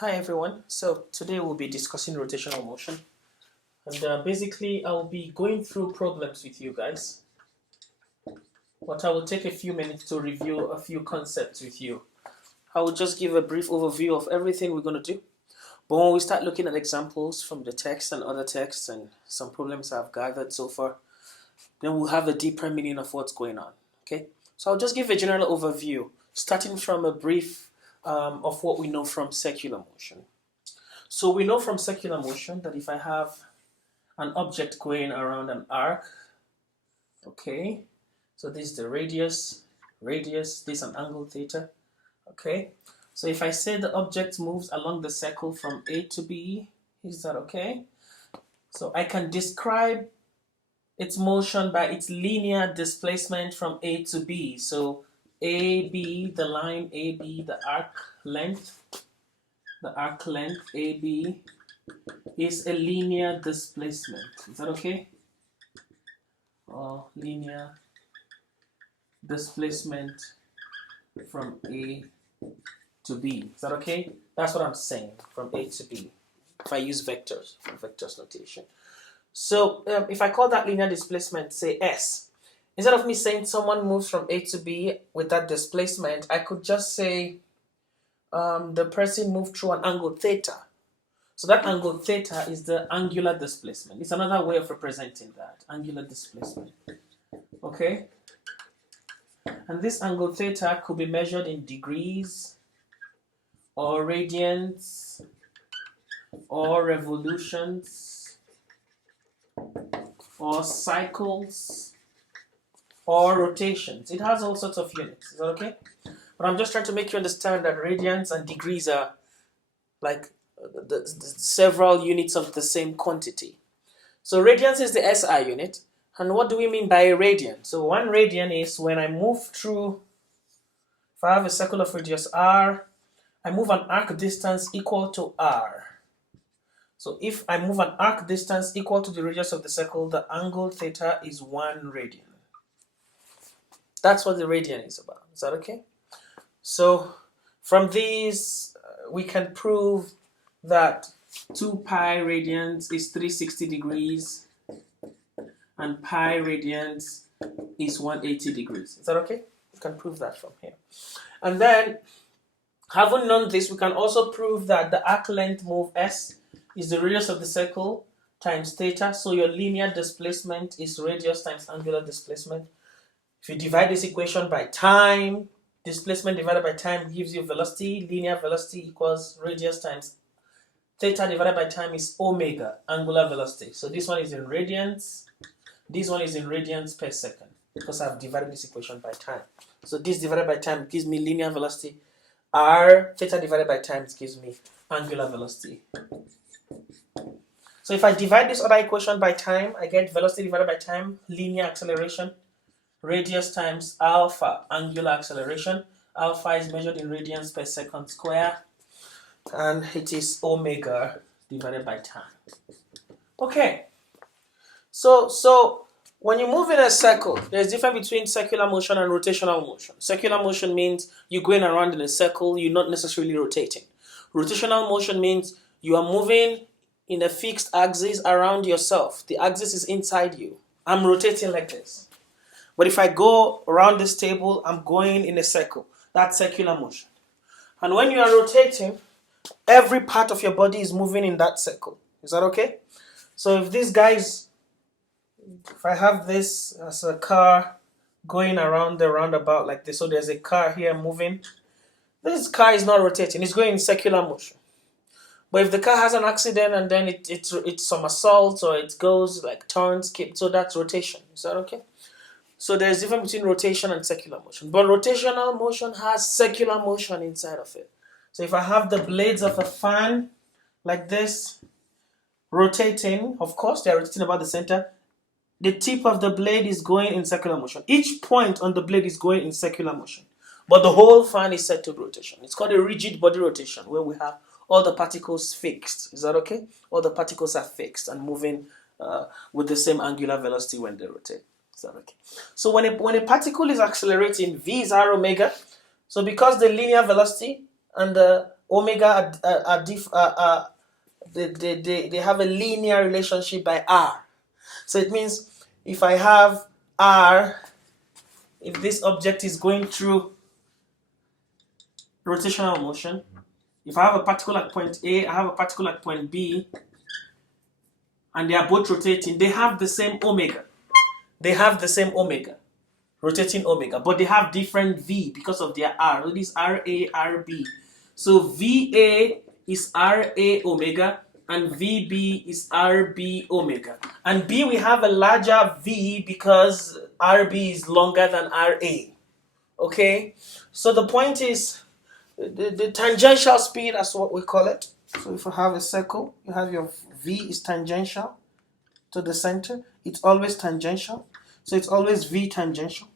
Hi everyone, so today we'll be discussing rotational motion and basically I'll be going through problems with you guys, but I will take a few minutes to review a few concepts with you. I will just give a brief overview of everything we're going to do, but when we start looking at examples from the text and other texts and some problems I've gathered so far, then we'll have a deeper meaning of what's going on. Okay, so I'll just give a general overview starting from a brief of what we know from circular motion. So we know from circular motion that if I have an object going around an arc, okay, so this is the radius, this is an angle theta, okay. So if I say the object moves along the circle from A to B, is that okay? So I can describe its motion by its linear displacement from A to B. So AB, the line AB, the arc length AB is a linear displacement. Is that okay? Or linear displacement from A to B. Is that okay? That's what I'm saying, from A to B. If I use vectors, vectors notation. So if I call that linear displacement, say S, instead of me saying someone moves from A to B with that displacement, I could just say the person moved through an angle theta. So that angle theta is the angular displacement. It's another way of representing that, angular displacement. Okay? And this angle theta could be measured in degrees, or radians, or revolutions, or cycles, or rotations. It has all sorts of units. Is that okay? But I'm just trying to make you understand that radians and degrees are like the several units of the same quantity. So radians is the SI unit. And what do we mean by a radian? So 1 radian is when I move through, if I have a circle of radius r, I move an arc distance equal to r. So if I move an arc distance equal to the radius of the circle, the angle theta is 1 radian. That's what the radian is about. Is that okay? So from these, we can prove that 2 pi radians is 360 degrees and pi radians is 180 degrees. Is that okay? We can prove that from here. And then, having known this, we can also prove that the arc length move S is the radius of the circle times theta. So your linear displacement is radius times angular displacement. If you divide this equation by time, displacement divided by time gives you velocity. Linear velocity equals radius times theta divided by time is omega, angular velocity. So this one is in radians. This one is in radians per second because I've divided this equation by time. So this divided by time gives me linear velocity. R, theta divided by time gives me angular velocity. So if I divide this other equation by time, I get velocity divided by time, linear acceleration, radius times alpha, angular acceleration. Alpha is measured in radians per second square, and it is omega divided by time. Okay, so when you move in a circle, there's a difference between circular motion and rotational motion. Circular motion means you're going around in a circle, you're not necessarily rotating. Rotational motion means you are moving in a fixed axis around yourself. The axis is inside you. I'm rotating like this. But if I go around this table, I'm going in a circle. That's circular motion. And when you are rotating, every part of your body is moving in that circle. Is that okay? So if these guys, if I have this as a car going around the roundabout like this, so there's a car here moving, this car is not rotating, it's going in circular motion. But if the car has an accident and then it somersaults or it goes like turns, so that's rotation. Is that okay? So there's a difference between rotation and circular motion. But rotational motion has circular motion inside of it. So if I have the blades of a fan like this rotating, of course they're rotating about the center, the tip of the blade is going in circular motion. Each point on the blade is going in circular motion. But the whole fan is set to rotation. It's called a rigid body rotation, where we have all the particles fixed. Is that okay? All the particles are fixed and moving with the same angular velocity when they rotate. Is that okay? So when a particle is accelerating, v is r omega. So because the linear velocity and the omega they have a linear relationship by r. So it means if I have r, if this object is going through rotational motion, if I have a particle at point A, I have a particle at point B, and they are both rotating, they have the same omega. They have the same omega, rotating omega, but they have different V because of their R. So this RA, RB. So VA is RA omega and VB is RB omega. And B, we have a larger V because RB is longer than RA. Okay? So the point is, the tangential speed, that's what we call it. So if you have a circle, you have your V is tangential to the center. It's always tangential. So it's always V tangential.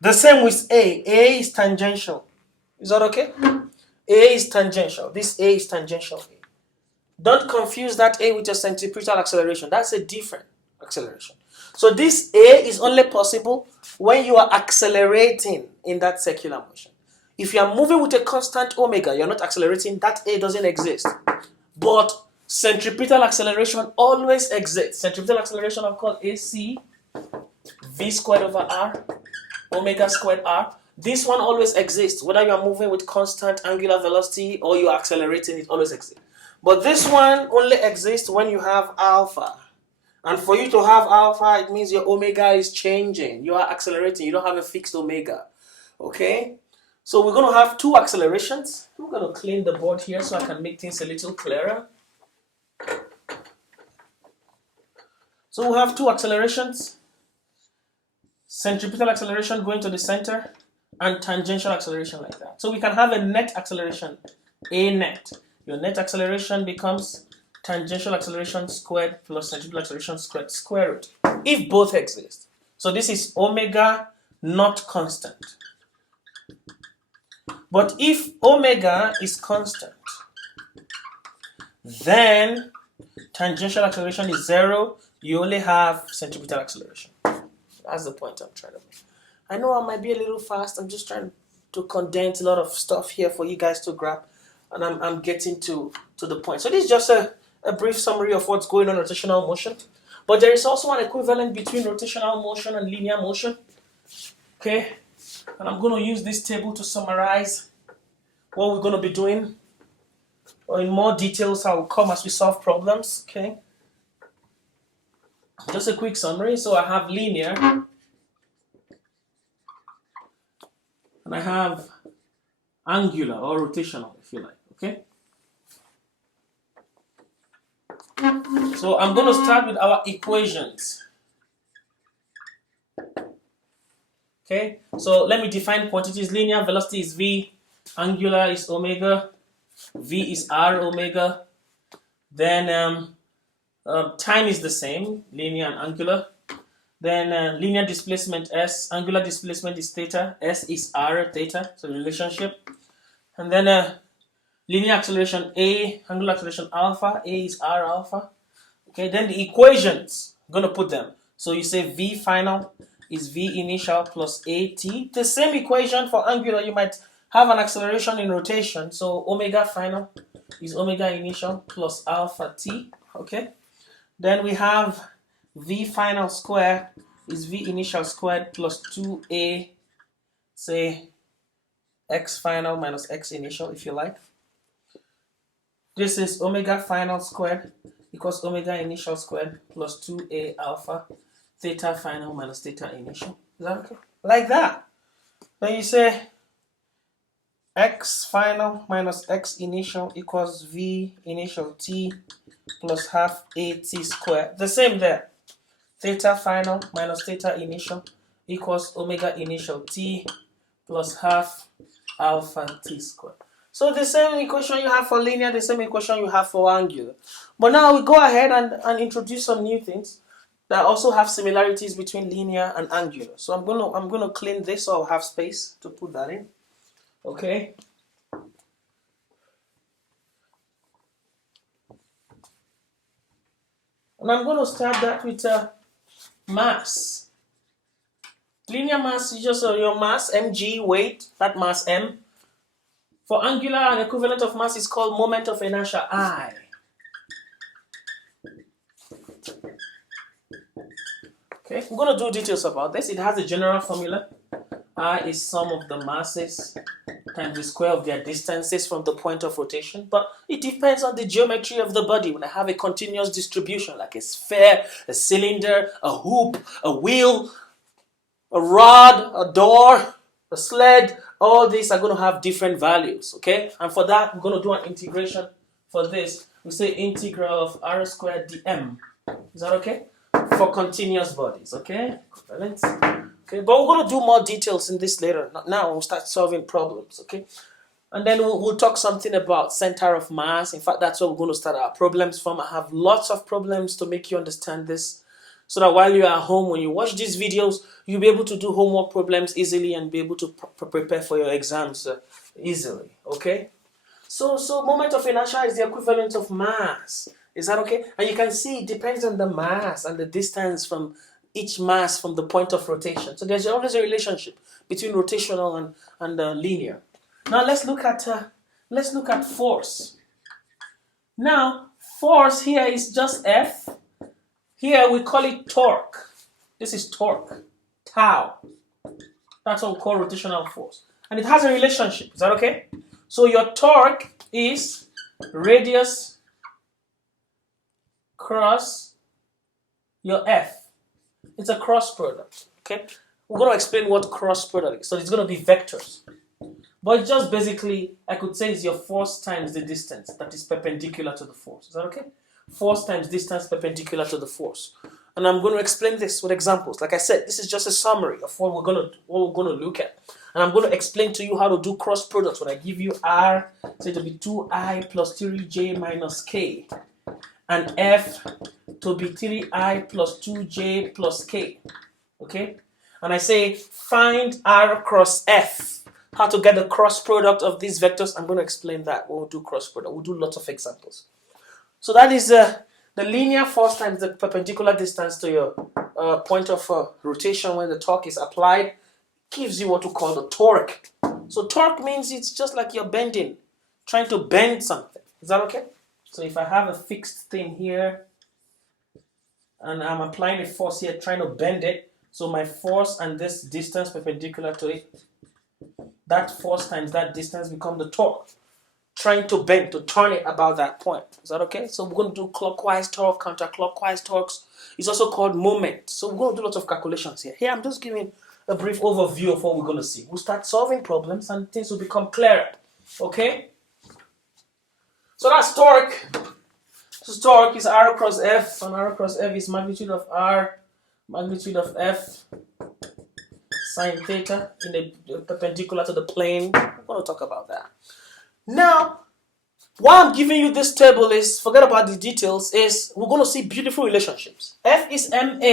The same with A. A is tangential. Is that okay? A is tangential. This A is tangential. Don't confuse that A with your centripetal acceleration. That's a different acceleration. So this A is only possible when you are accelerating in that circular motion. If you are moving with a constant omega, you're not accelerating, that A doesn't exist. But centripetal acceleration always exists. Centripetal acceleration, I've called AC, V squared over R, omega squared R. This one always exists. Whether you are moving with constant angular velocity or you are accelerating, it always exists. But this one only exists when you have alpha. And for you to have alpha, it means your omega is changing. You are accelerating. You don't have a fixed omega. Okay? So we're going to have two accelerations. I'm going to clean the board here so I can make things a little clearer. So we have two accelerations. Centripetal acceleration going to the center and tangential acceleration like that. So we can have a net acceleration, A net. Your net acceleration becomes tangential acceleration squared plus centripetal acceleration squared square root, if both exist. So this is omega not constant. But if omega is constant, then tangential acceleration is 0. You only have centripetal acceleration. That's the point I'm trying to make. I know I might be a little fast. I'm just trying to condense a lot of stuff here for you guys to grab. And I'm getting to the point. So this is just a brief summary of what's going on in rotational motion. But there is also an equivalent between rotational motion and linear motion. Okay? And I'm going to use this table to summarize what we're going to be doing. Or in more details, I will come as we solve problems. Okay? Just a quick summary. So I have linear. And I have angular or rotational, if you like. Okay? So I'm going to start with our equations. Okay? So let me define quantities. Linear velocity is V. Angular is omega. V is R omega. Then time is the same, linear and angular. Then linear displacement S, angular displacement is theta, S is R theta, so the relationship. And then linear acceleration A, angular acceleration alpha, A is R alpha. Okay, then the equations, I'm going to put them. So you say V final is V initial plus AT. The same equation for angular, you might have an acceleration in rotation. So omega final is omega initial plus alpha T. Okay. Then we have V final square is V initial squared plus 2A, say, X final minus X initial, if you like. This is omega final squared equals omega initial squared plus 2A alpha, theta final minus theta initial. Is that okay? Like that. Then you say X final minus X initial equals V initial T plus half AT squared. The same there. Theta final minus theta initial equals omega initial T plus half alpha T squared. So the same equation you have for linear, the same equation you have for angular. But now we go ahead and introduce some new things that also have similarities between linear and angular. So I'm gonna clean this so I'll have space to put that in. Okay. And I'm going to start that with mass. Linear mass is just your mass, mg, weight, that mass m. For angular, an equivalent of mass is called moment of inertia, I. Okay, we're going to do details about this. It has a general formula. I is sum of the masses times the square of their distances from the point of rotation. But it depends on the geometry of the body. When I have a continuous distribution, like a sphere, a cylinder, a hoop, a wheel, a rod, a door, a sled, all these are going to have different values, okay? And for that, we're going to do an integration for this. We say integral of r squared dm. Is that okay? For continuous bodies, okay? Equivalence. Okay, but we're going to do more details in this later. Now we'll start solving problems, okay? And then we'll talk something about center of mass. In fact, that's where we're going to start our problems from. I have lots of problems to make you understand this, so that while you're at home, when you watch these videos, you'll be able to do homework problems easily and be able to prepare for your exams easily, okay? So moment of inertia is the equivalent of mass. Is that okay? And you can see it depends on the mass and the distance from each mass from the point of rotation. So there's always a relationship between rotational and linear. Now let's look at force. Now force here is just F. Here we call it torque. This is torque, tau. That's what we call rotational force. And it has a relationship. Is that okay? So your torque is radius cross your F. It's a cross product. Okay? We're going to explain what cross product is. So it's going to be vectors. But it's just basically, I could say, it's your force times the distance that is perpendicular to the force. Is that okay? Force times distance perpendicular to the force. And I'm going to explain this with examples. Like I said, this is just a summary of what we're going to look at. And I'm going to explain to you how to do cross products. When I give you R, so it'll be 2I plus 3J minus K. And F to be 3I plus 2J plus K. Okay? And I say, find R cross F. How to get the cross product of these vectors. I'm going to explain that when we do cross product. We'll do lots of examples. So that is the linear force times the perpendicular distance to your point of rotation when the torque is applied gives you what we call the torque. So torque means it's just like you're bending, trying to bend something. Is that okay? So if I have a fixed thing here and I'm applying a force here trying to bend it, so my force and this distance perpendicular to it, that force times that distance become the torque. Trying to bend, to turn it about that point. Is that okay? So we're going to do clockwise torque, counterclockwise torques. It's also called moment. So we're going to do lots of calculations here. Here I'm just giving a brief overview of what we're going to see. We'll start solving problems and things will become clearer. Okay? So that's torque. So torque is R cross F, and R cross F is magnitude of R, magnitude of F, sine theta in the perpendicular to the plane. We're going to talk about that. Now, why I'm giving you this table is, forget about the details, is we're going to see beautiful relationships. F is ma,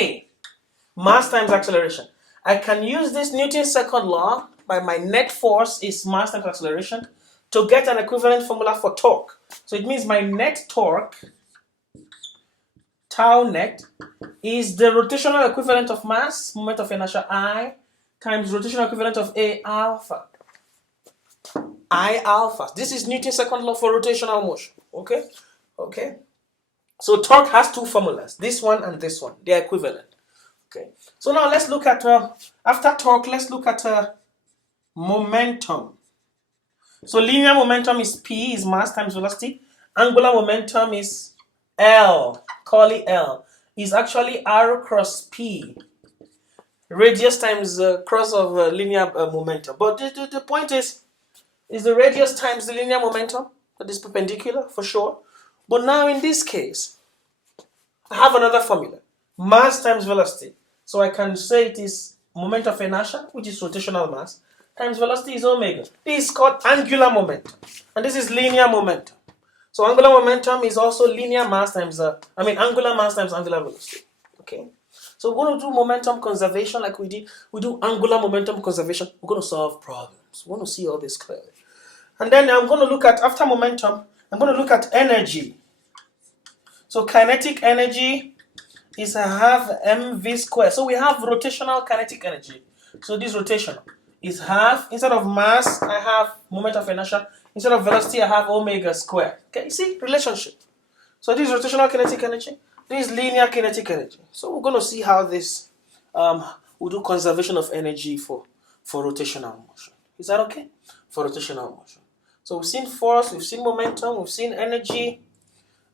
mass times acceleration. I can use this Newton's second law by my net force is mass times acceleration to get an equivalent formula for torque. So it means my net torque, tau net, is the rotational equivalent of mass, moment of inertia I, times rotational equivalent of A alpha. I alpha. This is Newton's second law for rotational motion. Okay? Okay. So torque has two formulas. This one and this one. They are equivalent. Okay. So now let's look at, after torque, let's look at momentum. So linear momentum is P, is mass times velocity. Angular momentum is L, call it L. Is actually R cross P. Radius times cross of linear momentum. But the point is the radius times the linear momentum, that is perpendicular for sure. But now in this case, I have another formula, mass times velocity. So I can say it is moment of inertia, which is rotational mass, times velocity is omega. This is called angular momentum, and this is linear momentum. So angular momentum is also linear mass times, angular mass times angular velocity. Okay. So we're going to do momentum conservation like we did. We do angular momentum conservation. We're going to solve problems. We want to see all this clearly. And then I'm going to look at, after momentum, I'm going to look at energy. So kinetic energy is I have mv squared. So we have rotational kinetic energy. So this rotational is half. Instead of mass, I have moment of inertia. Instead of velocity, I have omega squared. Okay, you see relationship. So this is rotational kinetic energy. This is linear kinetic energy. So we're going to see how this we'll do conservation of energy for rotational motion. Is that okay? For rotational motion. So we've seen force, we've seen momentum, we've seen energy.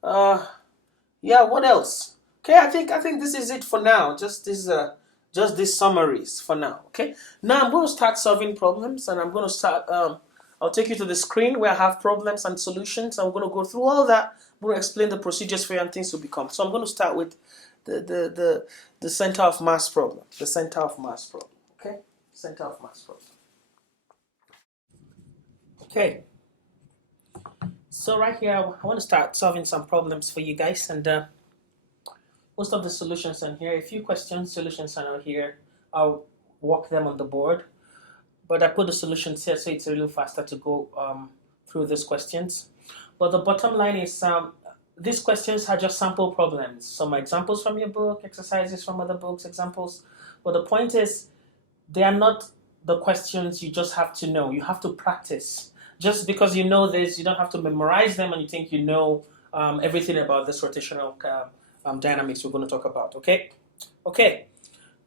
Yeah, what else? Okay, I think this is it for now. Just these summaries for now. Okay. Now I'm going to start solving problems, and I'm going to start. I'll take you to the screen where I have problems and solutions. I'm going to go through all that. I'm going to explain the procedures for you and things to become. So I'm going to start with the center of mass problem. The center of mass problem. Okay, center of mass problem. Okay. So right here, I want to start solving some problems for you guys, and most of the solutions are here. A few questions, solutions are not here. I'll walk them on the board, but I put the solutions here so it's a little faster to go through these questions. But the bottom line is these questions are just sample problems. Some examples from your book, exercises from other books, examples. But the point is, they are not the questions you just have to know. You have to practice. Just because you know this, you don't have to memorize them and you think you know everything about this rotational dynamics we're going to talk about. Okay? Okay.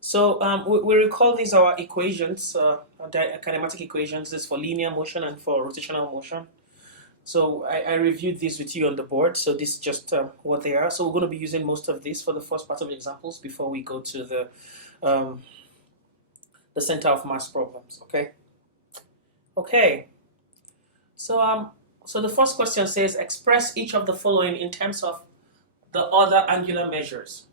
So we recall these are our equations, kinematic equations. This is for linear motion and for rotational motion. So I reviewed these with you on the board. So this is just what they are. So we're going to be using most of these for the first part of the examples before we go to the center of mass problems. Okay. Okay. So the first question says express each of the following in terms of the other angular measures.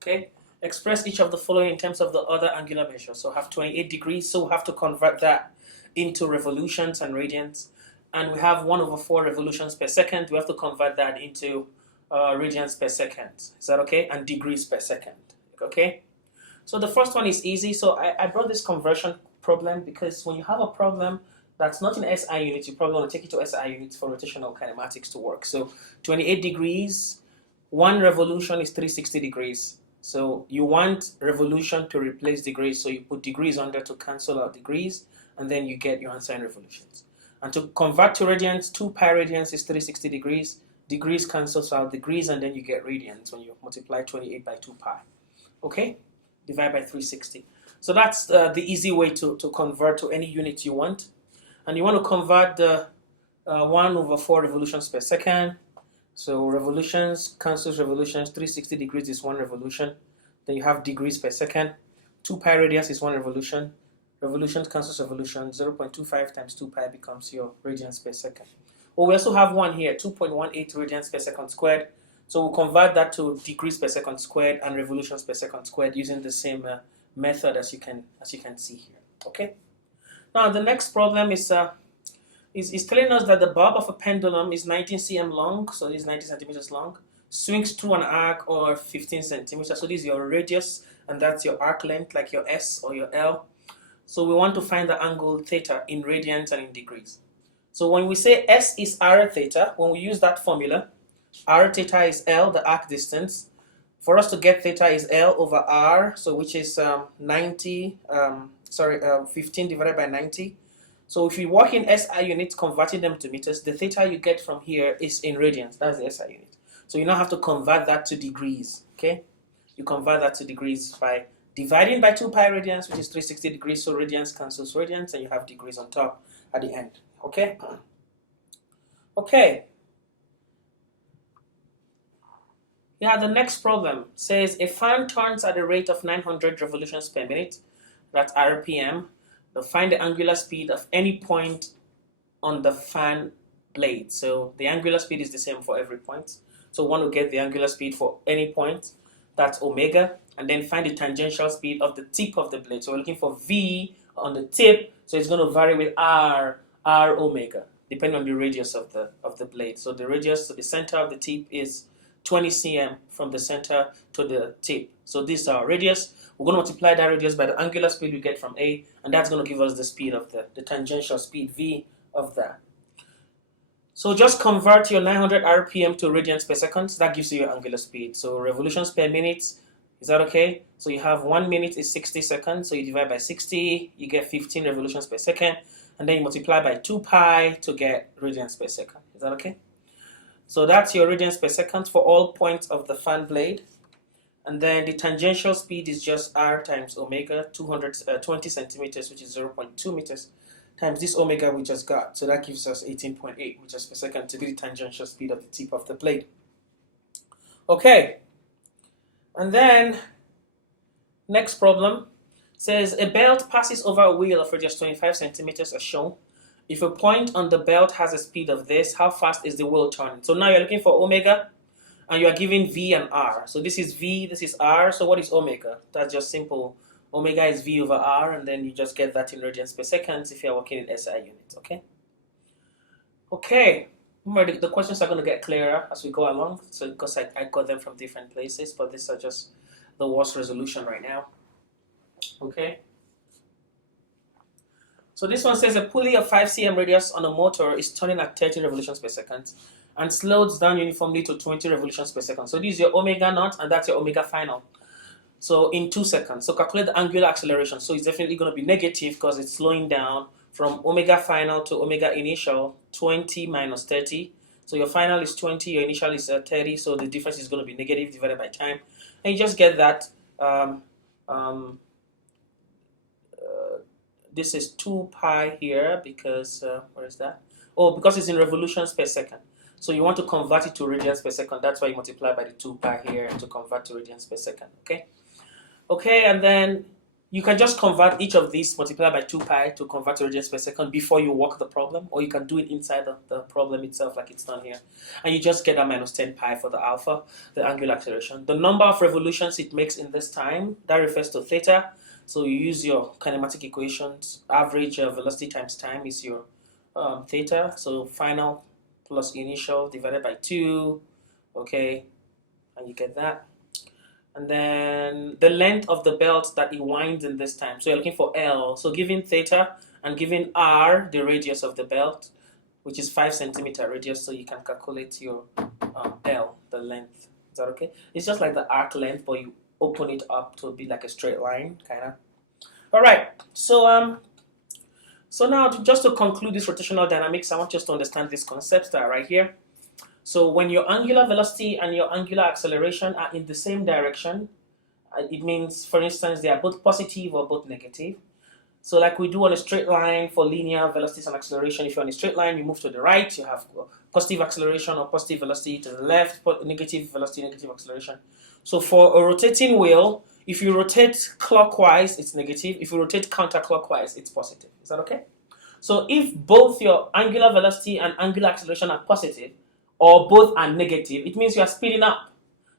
Okay. Express each of the following in terms of the other angular measures. So have 28 degrees. So we have to convert that into revolutions and radians. And we have 1/4 revolutions per second. We have to convert that into radians per second. Is that okay? And degrees per second. Okay? So the first one is easy. So I brought this conversion problem because when you have a problem that's not in SI units, you probably want to take it to SI units for rotational kinematics to work. So 28 degrees, one revolution is 360 degrees. So you want revolution to replace degrees. So you put degrees under to cancel out degrees, and then you get your answer in revolutions. And to convert to radians, 2 pi radians is 360 degrees. Degrees cancels out degrees, and then you get radians when you multiply 28 by 2 pi. Okay? Divide by 360. So that's the easy way to convert to any unit you want. And you want to convert the 1/4 revolutions per second. So revolutions cancels revolutions. 360 degrees is 1 revolution. Then you have degrees per second. 2 pi radians is 1 revolution. Revolutions cancels revolution. 0.25 times 2 pi becomes your radians per second. Oh, we also have one here, 2.18 radians per second squared. So we'll convert that to degrees per second squared and revolutions per second squared using the same method as you can see here. Okay. Now the next problem is telling us that the bob of a pendulum is 19 cm long, so this is 90 centimeters long, swings through an arc or 15 centimeters. So this is your radius, and that's your arc length, like your S or your L. So we want to find the angle theta in radians and in degrees. So when we say S is r theta, when we use that formula, r theta is L, the arc distance. For us to get theta is L over r, so which is 15 divided by 90. So if you work in SI units, converting them to meters, the theta you get from here is in radians. That's the SI unit. So you now have to convert that to degrees. Okay? You convert that to degrees by dividing by 2 pi radians, which is 360 degrees. So radians cancels radians, and you have degrees on top at the end. Okay? Okay. Yeah, the next problem says a fan turns at a rate of 900 revolutions per minute. That's RPM. Now find the angular speed of any point on the fan blade. So the angular speed is the same for every point. So we want to get the angular speed for any point. That's omega. And then find the tangential speed of the tip of the blade. So we're looking for V on the tip. So it's going to vary with R omega, depending on the radius of the blade. So the radius to the center of the tip is 20 cm from the center to the tip. So this is our radius. We're going to multiply that radius by the angular speed we get from A, and that's going to give us the speed of the tangential speed V of that. So just convert your 900 RPM to radians per second. That gives you your angular speed. So revolutions per minute Is that okay? So you have 1 minute is 60 seconds, so you divide by 60, you get 15 revolutions per second, and then you multiply by 2 pi to get radians per second. Is that okay? So that's your radians per second for all points of the fan blade. And then the tangential speed is just r times omega, 20 centimeters, which is 0.2 meters, times this omega we just got. So that gives us 18.8 meters per second to be the tangential speed of the tip of the blade. Okay. And then, next problem says a belt passes over a wheel of radius 25 centimeters as shown. If a point on the belt has a speed of this, how fast is the wheel turning? So now you're looking for omega, and you are given V and R. So this is V, this is R. So what is omega? That's just simple. Omega is V over R, and then you just get that in radians per second if you're working in SI units, okay? Okay. Remember, the questions are going to get clearer as we go along, so because I got them from different places, but these are just the worst resolution right now. Okay. So this one says a pulley of 5 cm radius on a motor is turning at 30 revolutions per second and slows down uniformly to 20 revolutions per second. So this is your omega naught, and that's your omega final. So in 2 seconds. So calculate the angular acceleration. So it's definitely going to be negative because it's slowing down from omega final to omega initial, 20 minus 30. So your final is 20, your initial is 30, so the difference is going to be negative divided by time. And you just get that this is 2 pi here because, where is that? Oh, because it's in revolutions per second. So you want to convert it to radians per second. That's why you multiply by the 2 pi here to convert to radians per second, okay? Okay, and then you can just convert each of these, multiply by 2 pi to convert to radians per second before you work the problem, or you can do it inside the problem itself like it's done here. And you just get a minus 10 pi for the alpha, the angular acceleration. The number of revolutions it makes in this time, that refers to theta. So you use your kinematic equations. Average velocity times time is your theta. So final plus initial divided by 2, okay, and you get that. And then the length of the belt that it winds in this time. So you're looking for L. So given theta and given R, the radius of the belt, which is 5 centimeter radius, so you can calculate your L, the length. Is that okay? It's just like the arc length, but you open it up to be like a straight line, kind of. All right. So now just to conclude this rotational dynamics, I want you to understand these concepts that are right here. So when your angular velocity and your angular acceleration are in the same direction, it means, for instance, they are both positive or both negative. So like we do on a straight line for linear velocities and acceleration, if you're on a straight line, you move to the right, you have positive acceleration or positive velocity, to the left, negative velocity, negative acceleration. So for a rotating wheel, if you rotate clockwise, it's negative. If you rotate counterclockwise, it's positive. Is that okay? So if both your angular velocity and angular acceleration are positive, or both are negative, it means you are speeding up.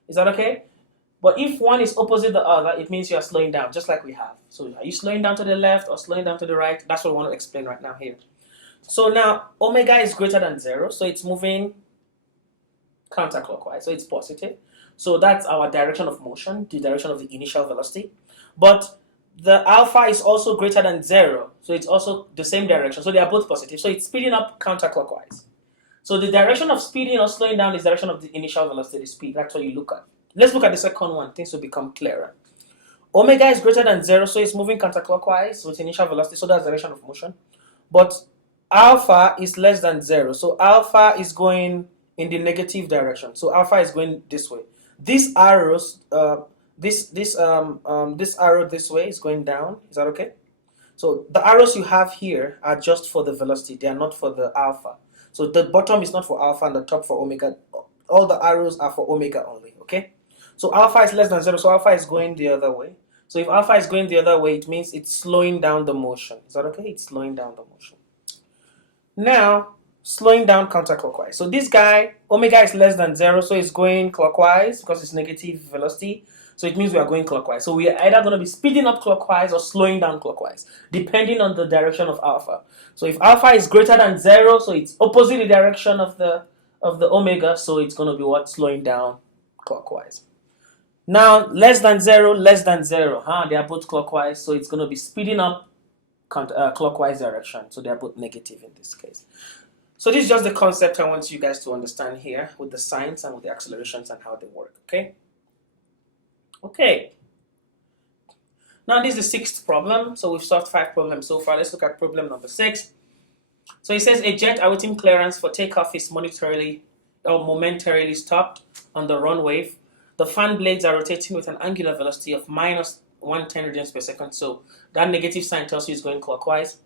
Is that okay? But if one is opposite the other, it means you are slowing down, just like we have. So are you slowing down to the left or slowing down to the right? That's what I want to explain right now here. So now omega is greater than 0, so it's moving counterclockwise, so it's positive. So that's our direction of motion, the direction of the initial velocity. But the alpha is also greater than 0, so it's also the same direction. So they are both positive, so it's speeding up counterclockwise. So the direction of speeding or slowing down is the direction of the initial velocity, speed. That's what you look at. Let's look at the second one. Things will become clearer. Omega is greater than 0, so it's moving counterclockwise with initial velocity, so that's the direction of motion. But alpha is less than 0, so alpha is going in the negative direction. So alpha is going this way. These arrows, this arrow this way is going down. Is that okay? So the arrows you have here are just for the velocity. They are not for the alpha. So the bottom is not for alpha and the top for omega. All the arrows are for omega only, okay? So alpha is less than 0, so alpha is going the other way. So if alpha is going the other way, it means it's slowing down the motion. Is that okay? It's slowing down the motion. Now, slowing down counterclockwise. So this guy, omega is less than 0, so it's going clockwise because it's negative velocity. So it means we are going clockwise. So we are either going to be speeding up clockwise or slowing down clockwise, depending on the direction of alpha. So if alpha is greater than 0, so it's opposite the direction of the omega, so it's going to be what? Slowing down clockwise. Now, less than 0, they are both clockwise, so it's going to be speeding up clockwise direction. So they are both negative in this case. So this is just the concept I want you guys to understand here with the signs and with the accelerations and how they work, okay? Okay. Now this is the 6th problem. So we've solved 5 problems so far. Let's look at problem number 6. So it says a jet awaiting clearance for takeoff is momentarily stopped on the runway. The fan blades are rotating with an angular velocity of minus 110 radians per second. So that negative sign tells you it's going clockwise,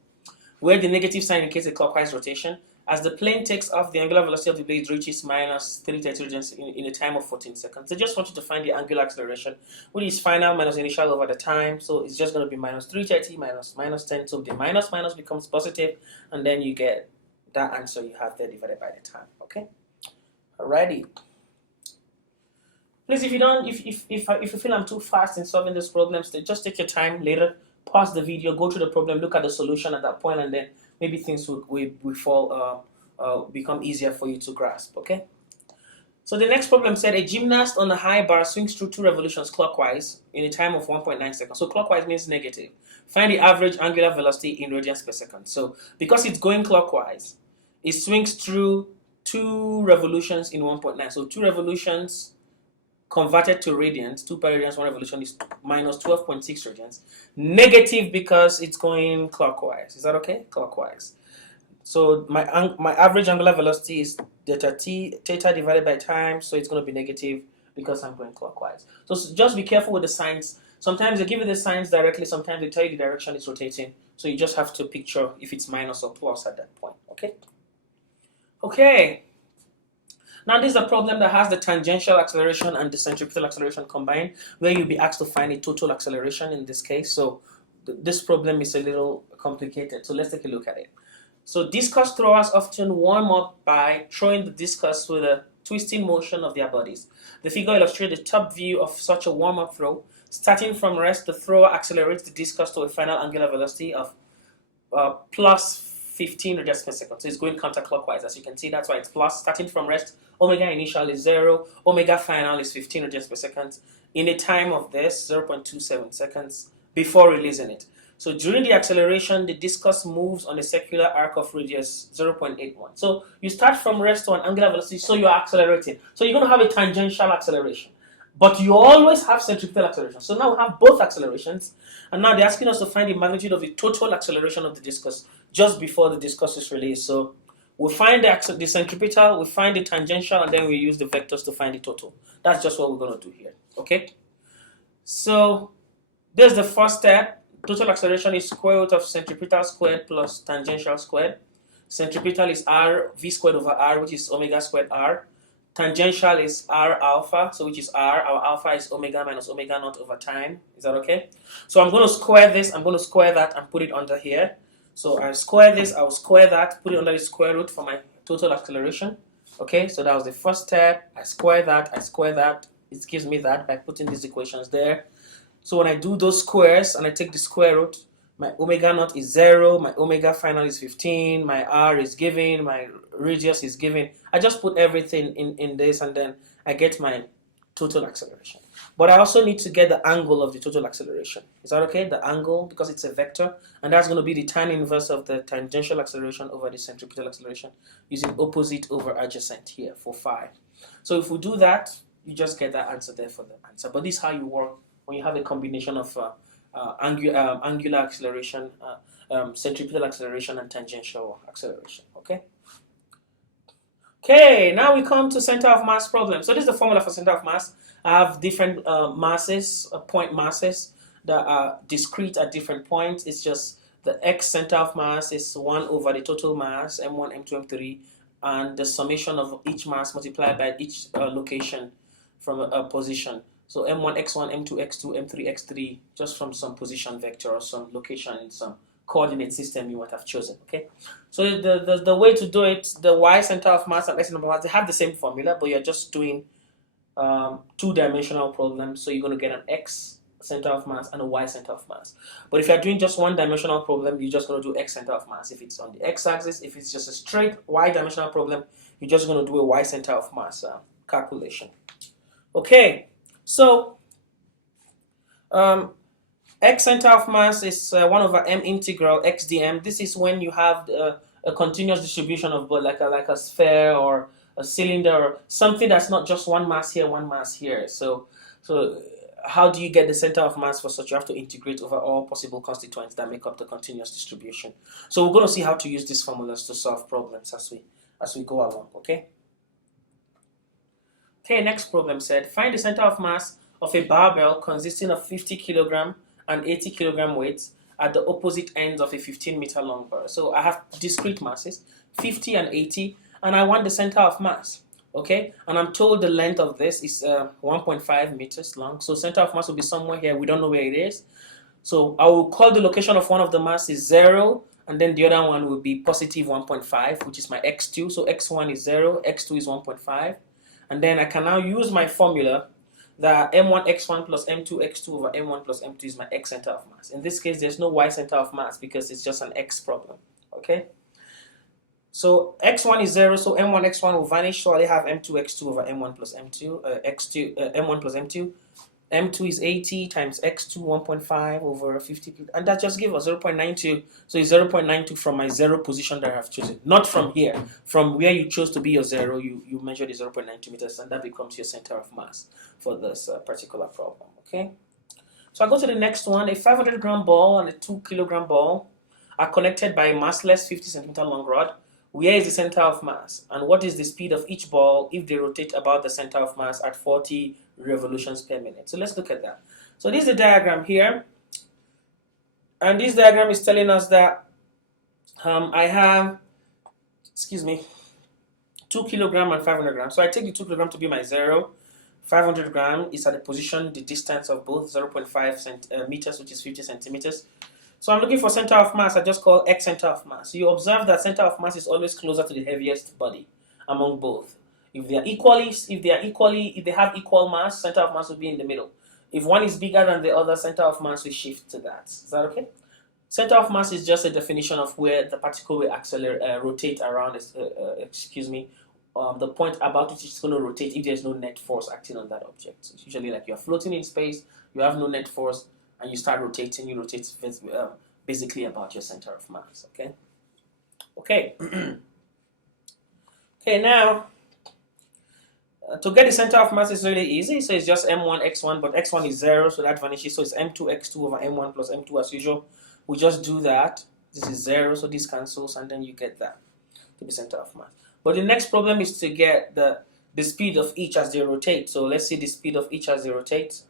where the negative sign indicates a clockwise rotation. As the plane takes off, the angular velocity of the blade reaches minus 330 radians in a time of 14 seconds. They just want you to find the angular acceleration, which is final minus initial over the time. So it's just going to be minus 330 minus 10. So the minus becomes positive, and then you get that answer you have there divided by the time. Okay? Alrighty. Please, if you feel I'm too fast in solving these problems, then just take your time later. Pause the video, go through the problem, look at the solution at that point, and then maybe things will become easier for you to grasp, okay? So the next problem said a gymnast on a high bar swings through 2 revolutions clockwise in a time of 1.9 seconds. So clockwise means negative. Find the average angular velocity in radians per second. So because it's going clockwise, it swings through 2 revolutions in 1.9. So 2 revolutions converted to radians, 2 per radians, 1 revolution is minus 12.6 radians. Negative because it's going clockwise. Is that okay? Clockwise. So my average angular velocity is theta divided by time, so it's going to be negative because I'm going clockwise. So just be careful with the signs. Sometimes they give you the signs directly, sometimes they tell you the direction it's rotating. So you just have to picture if it's minus or plus at that point, okay? Okay. Now this is a problem that has the tangential acceleration and the centripetal acceleration combined, where you'll be asked to find a total acceleration in this case. So this problem is a little complicated. So let's take a look at it. So discus throwers often warm up by throwing the discus with a twisting motion of their bodies. The figure illustrates the top view of such a warm-up throw. Starting from rest, the thrower accelerates the discus to a final angular velocity of plus 15 radians per second. So it's going counterclockwise, as you can see. That's why it's plus. Starting from rest, omega initial is 0, omega final is 15 radians per second in a time of this 0.27 seconds before releasing it. So during the acceleration, the discus moves on a circular arc of radius 0.81. So you start from rest to an angular velocity, so you're accelerating. So you're going to have a tangential acceleration. But you always have centripetal acceleration. So now we have both accelerations. And now they're asking us to find the magnitude of the total acceleration of the discus just before the discus is released. So we'll find the centripetal, we'll find the tangential, and then we use the vectors to find the total. That's just what we're going to do here. Okay? So there's the first step. Total acceleration is square root of centripetal squared plus tangential squared. Centripetal is r, v squared over r, which is omega squared r. Tangential is r alpha, so which is r. Our alpha is omega minus omega naught over time. Is that okay? So I'm going to square this, I'm going to square that, and put it under here. So I square this, I'll square that, put it under the square root for my total acceleration. Okay, so that was the first step. I square that, it gives me that by putting these equations there. So when I do those squares and I take the square root, my omega naught is 0, my omega final is 15, my r is given, my radius is given. I just put everything in this, and then I get my total acceleration. But I also need to get the angle of the total acceleration. Is that okay? The angle, because it's a vector, and that's going to be the tan inverse of the tangential acceleration over the centripetal acceleration using opposite over adjacent here for phi. So if we do that, you just get that answer there for the answer. But this is how you work when you have a combination of angular acceleration, centripetal acceleration, and tangential acceleration. Okay. Okay, now we come to center of mass problem. So this is the formula for center of mass. I have different masses, point masses that are discrete at different points. It's just the x center of mass is 1 over the total mass, m1, m2, m3, and the summation of each mass multiplied by each location from a position. So m1, x1, m2, x2, m3, x3, just from some position vector or some location in some coordinate system you might have chosen. Okay. So the way to do it, the y center of mass and x center of mass, they have the same formula, but you're just doing 2-dimensional problems. So you're going to get an x center of mass and a y center of mass. But if you're doing just 1-dimensional problem, you're just going to do x center of mass if it's on the x-axis. If it's just a straight y-dimensional problem, you're just going to do a y center of mass calculation. Okay. So, x center of mass is 1 over m integral x dm. This is when you have a continuous distribution of like a sphere or a cylinder or something that's not just one mass here, one mass here. So how do you get the center of mass for such? You have to integrate over all possible constituents that make up the continuous distribution. So we're going to see how to use these formulas to solve problems as we go along, okay? Okay, next problem said, find the center of mass of a barbell consisting of 50 kilogram and 80 kilogram weights at the opposite ends of a 15-meter long bar. So I have discrete masses, 50 and 80, and I want the center of mass. Okay, and I'm told the length of this is 1.5 meters long. So center of mass will be somewhere here. We don't know where it is. So I will call the location of one of the masses 0, and then the other one will be positive 1.5, which is my x2. So x1 is 0, x2 is 1.5. And then I can now use my formula that m1 x1 plus m2 x2 over m1 plus m2 is my x center of mass. In this case, there's no y center of mass because it's just an x problem. Okay? So x1 is 0, so m1 x1 will vanish, so I have m2 x2 over m1 plus m2, m1 plus m2. m2 is 80 times x2 1.5 over 50, and that just gives us 0.92. So it's 0.92 from my 0 position that I have chosen, not from here. From where you chose to be your 0, you measure the 0.92 meters, and that becomes your center of mass for this particular problem. Okay. So I go to the next one. A 500-gram ball and a 2-kilogram ball are connected by a massless 50-centimeter long rod. Where is the center of mass? And what is the speed of each ball if they rotate about the center of mass at 40 revolutions per minute? So let's look at that. So this is the diagram here. And this diagram is telling us that I have, 2 kilogram and 500 grams. So I take the 2 kilogram to be my 0. 500 gram is at the position, the distance of both 0.5 meters, which is 50 centimeters. So I'm looking for center of mass. I just call x center of mass. You observe that center of mass is always closer to the heaviest body among both. If they have equal mass, center of mass will be in the middle. If one is bigger than the other, center of mass will shift to that. Is that okay? Center of mass is just a definition of where the particle will rotate around. The point about which it's going to rotate if there's no net force acting on that object. So it's usually like you're floating in space, you have no net force, and you start rotating, you rotate basically about your center of mass, okay? Okay. Okay, now, to get the center of mass is really easy. So it's just m1, x1, but x1 is 0, so that vanishes. So it's m2, x2 over m1 plus m2 as usual. We just do that. This is 0, so this cancels, and then you get that to be center of mass. But the next problem is to get the speed of each as they rotate. So let's see the speed of each as they rotate.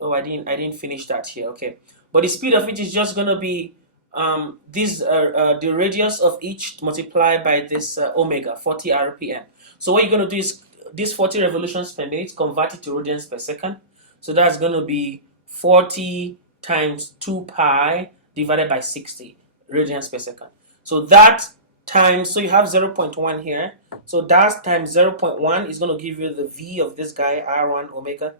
Oh, I didn't finish that here. Okay, but the speed of each is just gonna be the radius of each multiplied by this omega, 40 rpm. So what you're gonna do is this 40 revolutions per minute, convert it to radians per second. So that's gonna be 40 times 2 pi divided by 60 radians per second. So that times, so you have 0.1 here. So that times 0.1 is gonna give you the v of this guy, r1 omega,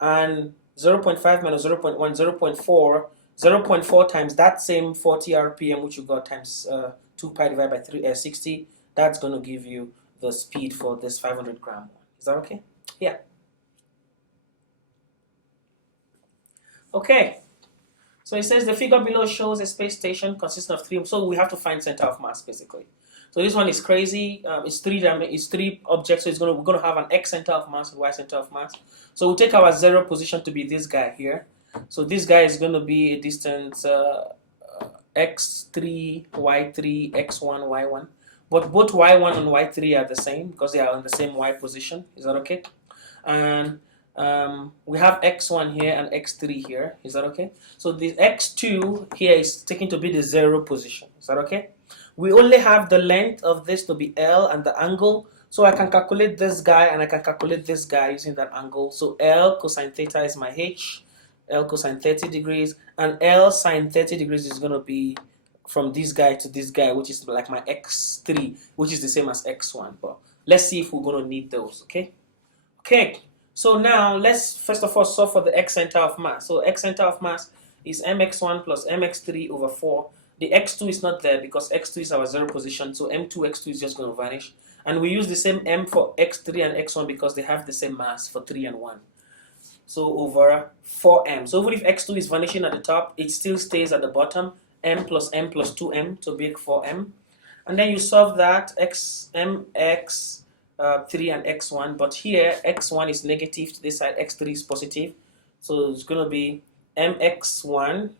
and 0.5 minus 0.1, 0.4, 0.4 times that same 40 rpm which you got times 2 pi divided by 60, that's going to give you the speed for this 500 gram one. Is that okay? Yeah. Okay. So it says the figure below shows a space station consisting of 3, so we have to find center of mass basically. So this one is crazy. It's three objects, so we're going to have an x center of mass and y center of mass. So we'll take our 0 position to be this guy here. So this guy is going to be a distance x3, y3, x1, y1. But both y1 and y3 are the same because they are in the same y position. Is that okay? And we have x1 here and x3 here. Is that okay? So the x2 here is taken to be the 0 position. Is that okay? We only have the length of this to be L and the angle. So I can calculate this guy and I can calculate this guy using that angle. So L cosine theta is my H, L cosine 30 degrees, and L sine 30 degrees is going to be from this guy to this guy, which is like my x3, which is the same as x1. But let's see if we're going to need those, okay? Okay, so now let's first of all solve for the x center of mass. So x center of mass is mx1 plus mx3 over 4. The x2 is not there because x2 is our 0 position, so m2, x2 is just going to vanish. And we use the same m for x3 and x1 because they have the same mass for 3 and 1. So over 4m. So even if x2 is vanishing at the top, it still stays at the bottom. M plus 2m to make 4m. And then you solve that, mx 3 and x1, but here x1 is negative to this side, x3 is positive. So it's going to be mx1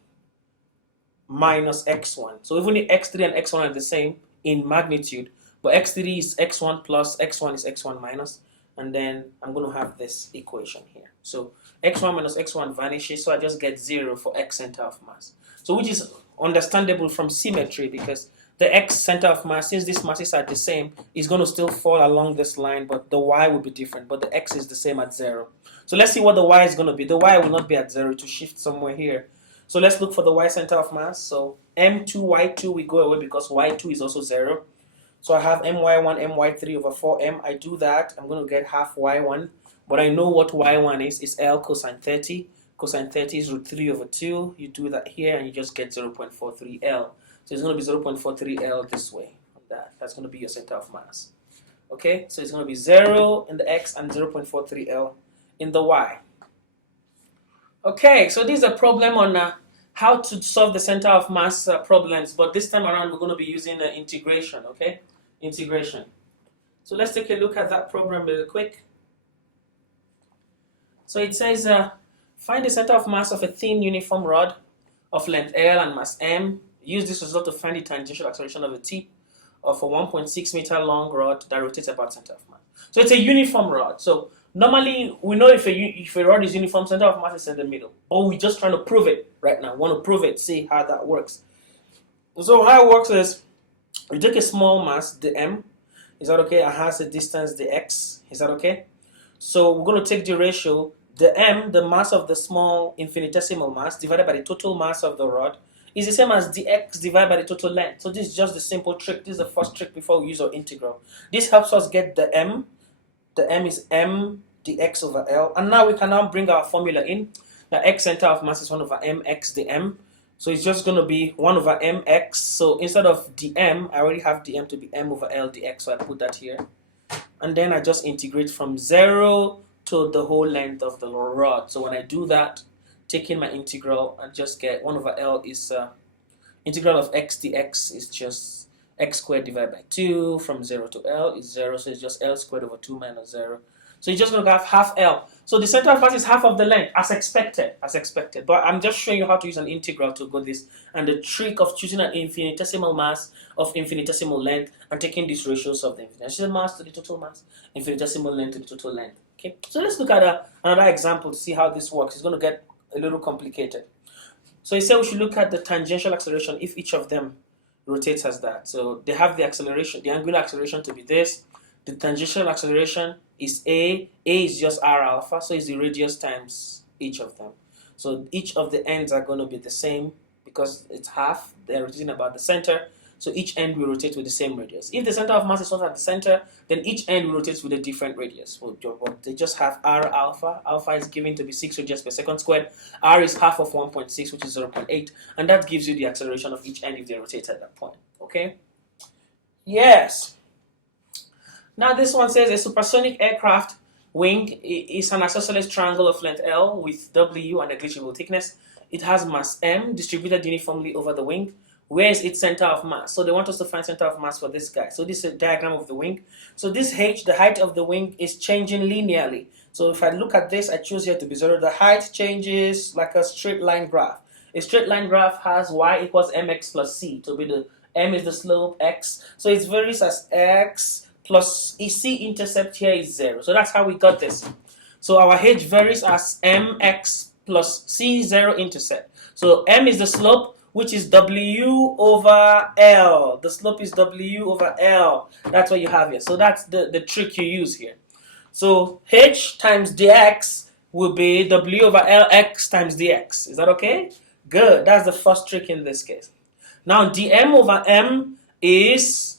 minus x1. So even if x3 and x1 are the same in magnitude, but x3 is x1 plus, x1 is x1 minus, and then I'm going to have this equation here. So x1 minus x1 vanishes, so I just get 0 for x center of mass. So which is understandable from symmetry, because the x center of mass, since these masses are the same, is going to still fall along this line, but the y will be different, but the x is the same at 0. So let's see what the y is going to be. The y will not be at 0, to shift somewhere here. So let's look for the y center of mass. So m2, y2 will go away because y2 is also 0. So I have my1, my3 over 4m. I do that, I'm going to get half y1, but I know what y1 is. It's L cosine 30. Cosine 30 is root 3 over 2. You do that here and you just get 0.43 L. So it's going to be 0.43 L this way. That's going to be your center of mass. Okay, so it's going to be 0 in the x and 0.43 L in the y. Okay, so this is a problem on how to solve the center of mass problems, but this time around we're going to be using integration, okay? Integration. So let's take a look at that problem real quick. So it says, find the center of mass of a thin uniform rod of length L and mass m. Use this result to find the tangential acceleration of a tip of a 1.6 meter long rod that rotates about center of mass. So it's a uniform rod. So normally we know if a rod is uniform, center of mass is in the middle. But we're just trying to prove it right now. We want to prove it, see how that works. So how it works is, we take a small mass, the m, is that okay? It has a distance, the x, is that okay? So we're going to take the ratio, the m, the mass of the small infinitesimal mass, divided by the total mass of the rod, is the same as dx divided by the total length. So this is just the simple trick. This is the first trick before we use our integral. This helps us get the m. The m is m dx over L. And now we can now bring our formula in. The x center of mass is 1 over mx dm. So it's just going to be 1 over mx. So instead of dm, I already have dm to be m over L dx. So I put that here. And then I just integrate from 0 to the whole length of the rod. So when I do that, taking my integral, I just get 1 over L is integral of x dx is just x squared divided by 2. From 0 to L is 0, so it's just L squared over 2 minus 0. So you're just going to have half L. So the center of mass is half of the length, as expected. But I'm just showing you how to use an integral to go this, and the trick of choosing an infinitesimal mass of infinitesimal length and taking these ratios of the infinitesimal mass to the total mass, infinitesimal length to the total length. Okay, so let's look at another example to see how this works. It's going to get a little complicated. So he said we should look at the tangential acceleration if each of them rotates as that. So they have the acceleration, the angular acceleration to be this. The tangential acceleration is A is just r alpha, so it's the radius times each of them. So each of the ends are going to be the same because it's half, they're rotating about the center. So each end will rotate with the same radius. If the center of mass is not at the center, then each end will rotate with a different radius. But they just have r alpha. Alpha is given to be 6 radians per second squared. R is half of 1.6, which is 0.8. And that gives you the acceleration of each end if they rotate at that point. Okay? Yes. Now this one says a supersonic aircraft wing is an isosceles triangle of length L with W and negligible thickness. It has mass M distributed uniformly over the wing. Where is its center of mass? So they want us to find center of mass for this guy. So this is a diagram of the wing. So this H, the height of the wing, is changing linearly. So if I look at this, I choose here to be 0. The height changes like a straight line graph. A straight line graph has y equals mx plus c. To be the m is the slope, x. So it varies as x plus c-intercept here is 0. So that's how we got this. So our h varies as mx plus c0-intercept. So m is the slope, which is w over L. The slope is w over L. That's what you have here. So that's the trick you use here. So h times dx will be w over L x times dx. Is that okay? Good. That's the first trick in this case. Now dm over m is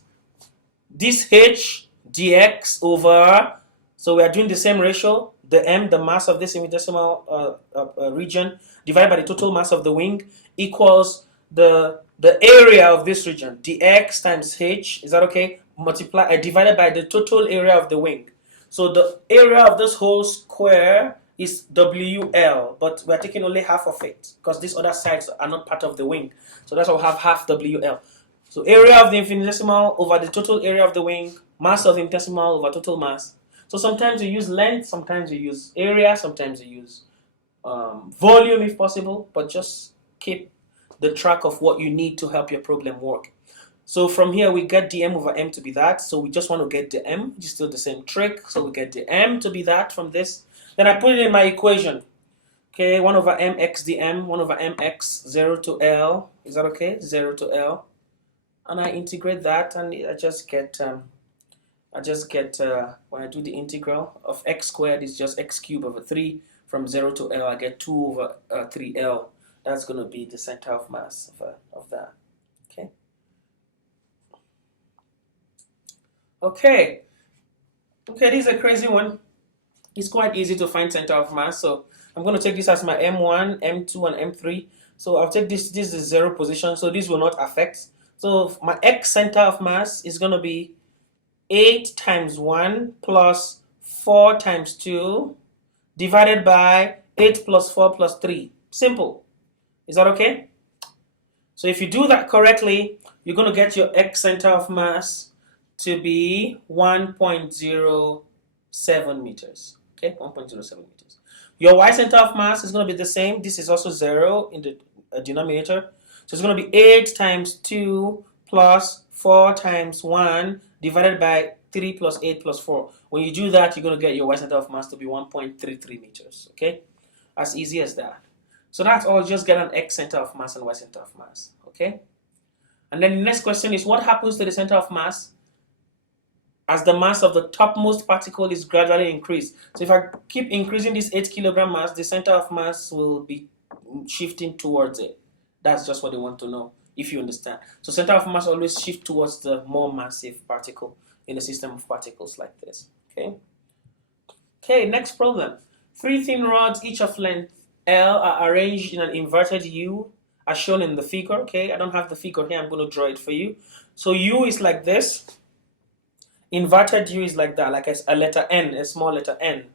this h dx over, so we are doing the same ratio, the m, the mass of this infinitesimal region, divided by the total mass of the wing, equals the area of this region, dx times h, is that okay? Divided by the total area of the wing. So the area of this whole square is WL, but we are taking only half of it, because these other sides are not part of the wing. So that's why we have half WL. So area of the infinitesimal over the total area of the wing mass of infinitesimal over total mass. So sometimes you use length, sometimes you use area, sometimes you use volume if possible, but just keep the track of what you need to help your problem work. So from here we get dm over m to be that, so we just want to get the m, which is still the same trick, so we get the m to be that from this. Then I put it in my equation. Okay, 1 over mx dm, 1 over mx, 0 to L, is that okay? 0 to L. And I integrate that, and I just get, when I do the integral of x squared is just x cubed over 3, from 0 to L, I get 2 over 3L. That's going to be the center of mass of that. Okay. Okay, this is a crazy one. It's quite easy to find center of mass, so I'm going to take this as my M1, M2, and M3. So I'll take this is 0 position, so this will not affect. So my X center of mass is going to be 8 times 1 plus 4 times 2 divided by 8 plus 4 plus 3. Simple. Is that okay? So if you do that correctly, you're going to get your X center of mass to be 1.07 meters. Okay, 1.07 meters. Your Y center of mass is going to be the same. This is also 0 in the denominator. So it's going to be 8 times 2 plus 4 times 1 divided by 3 plus 8 plus 4. When you do that, you're going to get your Y center of mass to be 1.33 meters. Okay, as easy as that. So that's all. Just get an X center of mass and Y center of mass. Okay, and then the next question is, what happens to the center of mass as the mass of the topmost particle is gradually increased? So if I keep increasing this 8 kilogram mass, the center of mass will be shifting towards it. That's just what they want to know, if you understand. So center of mass always shift towards the more massive particle in a system of particles like this. Okay, next problem. 3 thin rods, each of length L, are arranged in an inverted U as shown in the figure. Okay, I don't have the figure here, I'm going to draw it for you. So U is like this. Inverted U is like that, like a letter N, a small letter N.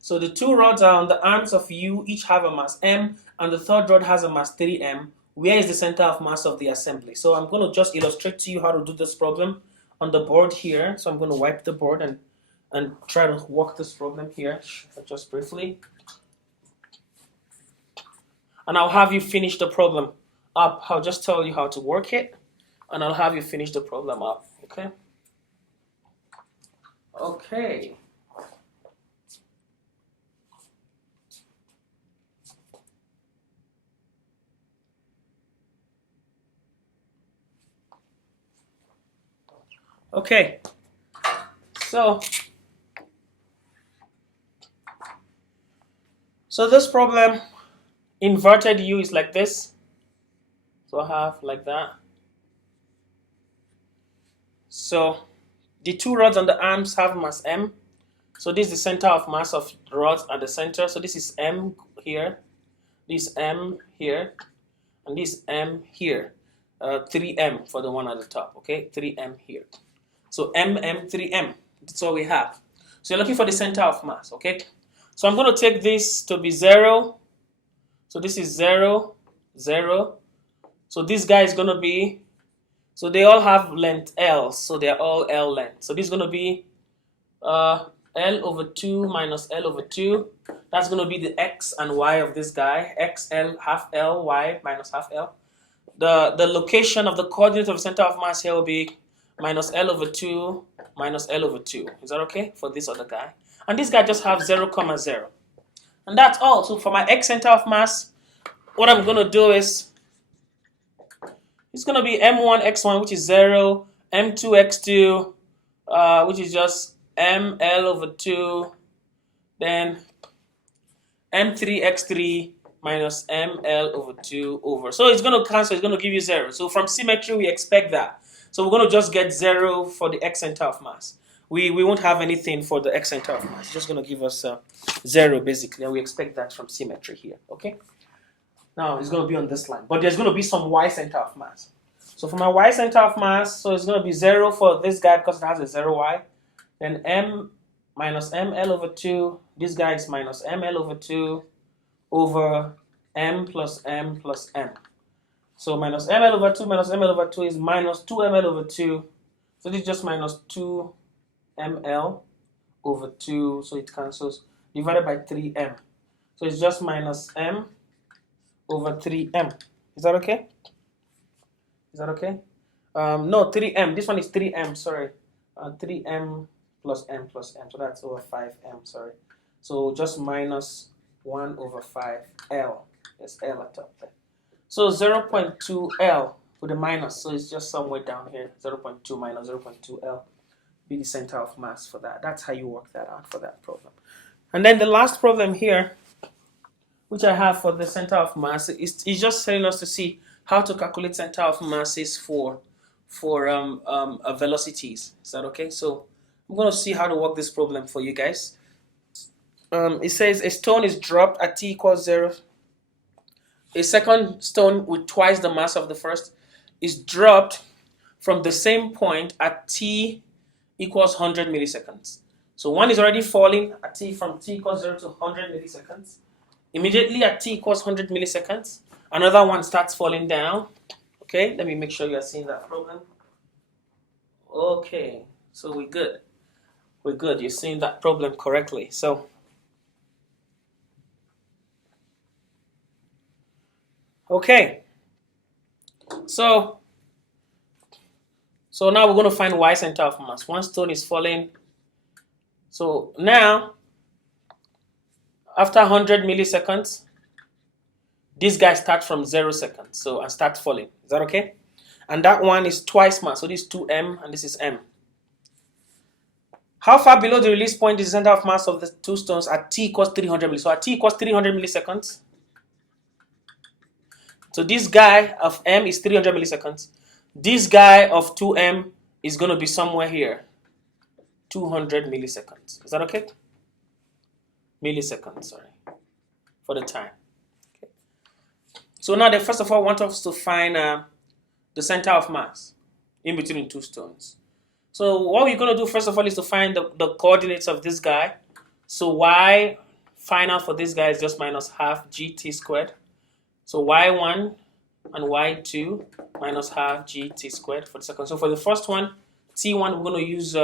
So the 2 rods are on the arms of U, each have a mass M, and the third rod has a mass 3M. Where is the center of mass of the assembly? So I'm going to just illustrate to you how to do this problem on the board here. So I'm going to wipe the board and try to work this problem here, just briefly. And I'll have you finish the problem up. I'll just tell you how to work it, and I'll have you finish the problem up, okay? Okay. Okay. So this problem, inverted U is like this. So I have like that. So the 2 rods on the arms have mass M. So this is the center of mass of the rods at the center. So this is M here, this M here, and this M here. 3M for the one at the top, okay? 3M here. So M, 3M. That's all we have. So you're looking for the center of mass, okay? So I'm going to take this to be 0. So this is 0, 0. So this guy is going to be, so they all have length L, so they're all L length. So this is going to be L over 2 minus L over 2. That's going to be the X and Y of this guy. X, L, half L, Y minus half L. The location of the coordinate of center of mass here will be minus L over 2 minus L over 2. Is that okay for this other guy? And this guy just have 0, 0. And that's all. So for my X center of mass, what I'm going to do is, it's going to be M1, X1, which is 0, M2, X2, which is just ML over 2, then M3, X3, minus ML over 2 over. So it's going to cancel, it's going to give you 0. So from symmetry, we expect that. So we're going to just get 0 for the X center of mass. We won't have anything for the X center of mass. It's just going to give us 0 basically, and we expect that from symmetry here, okay? Now it's going to be on this line, but there's going to be some Y center of mass. So for my Y center of mass, so it's going to be 0 for this guy because it has a 0Y. Then M minus ML over 2, this guy is minus ML over 2 over M plus M plus M. So minus ML over 2 minus ML over 2 is minus 2ML over 2. So this is just minus 2 ml over 2, so it cancels, divided by 3m. So it's just minus m over 3m. Is that okay? Is that okay? No, 3m. This one is 3m, sorry. 3m plus m plus m. So that's over 5m, sorry. So just minus 1 over 5l. There's L at top there. So 0.2L with a minus. So it's just somewhere down here. 0.2 minus 0.2L. Be the center of mass for that. That's how you work that out for that problem. And then the last problem here, which I have for the center of mass, is just telling us to see how to calculate center of masses for velocities. Is that okay? So I'm going to see how to work this problem for you guys. It says a stone is dropped at t equals 0. A second stone with twice the mass of the first is dropped from the same point at t equals 100 milliseconds. So one is already falling at t from t equals 0 to 100 milliseconds. Immediately at t equals 100 milliseconds, another one starts falling down. Okay, let me make sure you are seeing that problem. Okay, so we're good. We're good. You're seeing that problem correctly. So okay. So now we're going to find y center of mass. One stone is falling. So now, after 100 milliseconds, this guy starts from 0 seconds. So and starts falling. Is that okay? And that one is twice mass. So this is 2m and this is m. How far below the release point is the center of mass of the two stones at t equals 300 milliseconds? So at t equals 300 milliseconds. So this guy of m is 300 milliseconds. This guy of 2m is going to be somewhere here. 200 milliseconds. Is that okay? Milliseconds, sorry. For the time. Okay. So now they first of all want us to find the center of mass in between two stones. So what we're going to do first of all is to find the coordinates of this guy. So y final for this guy is just minus half gt squared. So y1 and y2 minus half gt squared for the second. So for the first one, t1 we're going to use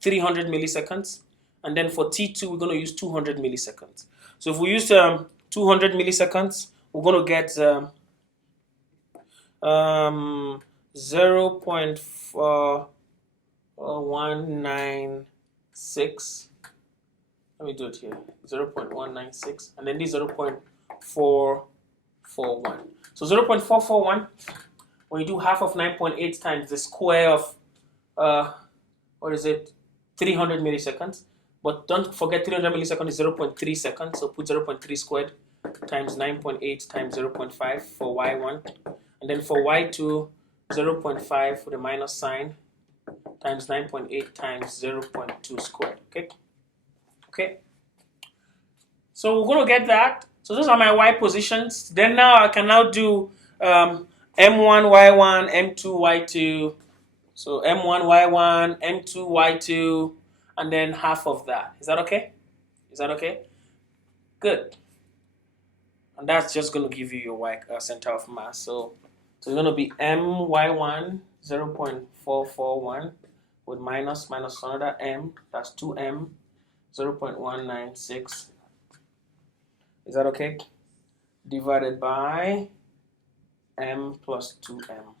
300 milliseconds. And then for t2 we're going to use 200 milliseconds. So if we use 200 milliseconds, we're going to get 0.196. Let me do it here. 0.196. And then this 0.441. So 0.441, when you do half of 9.8 times the square of, 300 milliseconds. But don't forget 300 milliseconds is 0.3 seconds. So put 0.3 squared times 9.8 times 0.5 for y1. And then for y2, 0.5 with a minus sign times 9.8 times 0.2 squared. Okay? Okay. So we're going to get that. So those are my y positions. Then now I can now do m1, y1, m2, y2. So m1, y1, m2, y2, and then half of that. Is that okay? Is that okay? Good. And that's just going to give you your y center of mass. So it's going to be m y1 0.441 with minus another m. That's 2m 0.196. Is that okay? Divided by m plus 2m.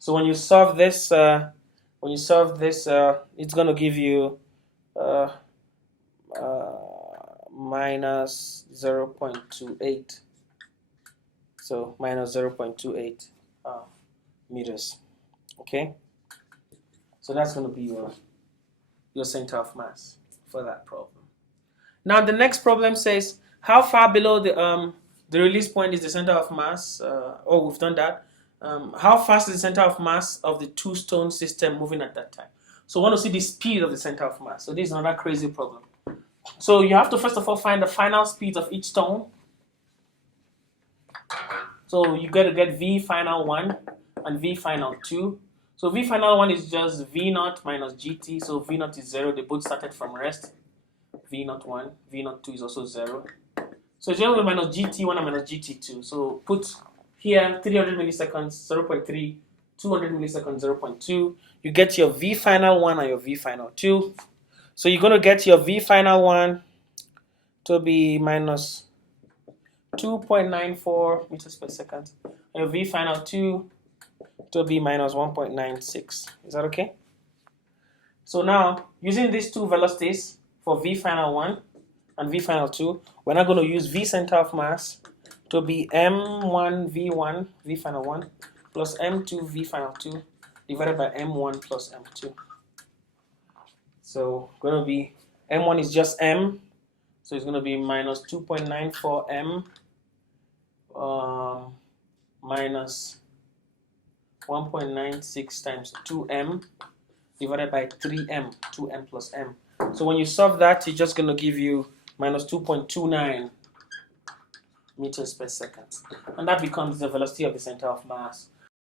So when you solve this, it's going to give you minus 0.28. So minus 0.28 meters. Okay. So that's going to be your center of mass for that problem. Now the next problem says how far below the release point is the center of mass. We've done that. How fast is the center of mass of the two-stone system moving at that time? So we want to see the speed of the center of mass. So this is another crazy problem. So you have to first of all find the final speed of each stone. So you got to get v final 1 and v final 2. So v final 1 is just v naught minus gt. So v naught is 0. They both started from rest. V naught 1, v naught 2 is also 0. So 0 minus gt1 and minus gt2. So put here 300 milliseconds, 0.3 200 milliseconds, 0.2. You get your V final 1 and your V final 2. So you're going to get your V final 1 to be minus 2.94 meters per second. And your V final 2 to be minus 1.96. Is that okay? So now, using these two velocities for V final 1 and V final 2, we're now going to use V center of mass to be M1 V1 V final 1 plus M2 V final 2 divided by M1 plus M2. So going to be M1 is just M, so it's going to be minus 2.94 M minus 1.96 times 2M divided by 3M, 2M plus M. So when you solve that, it's just going to give you minus 2.29 meters per second. And that becomes the velocity of the center of mass.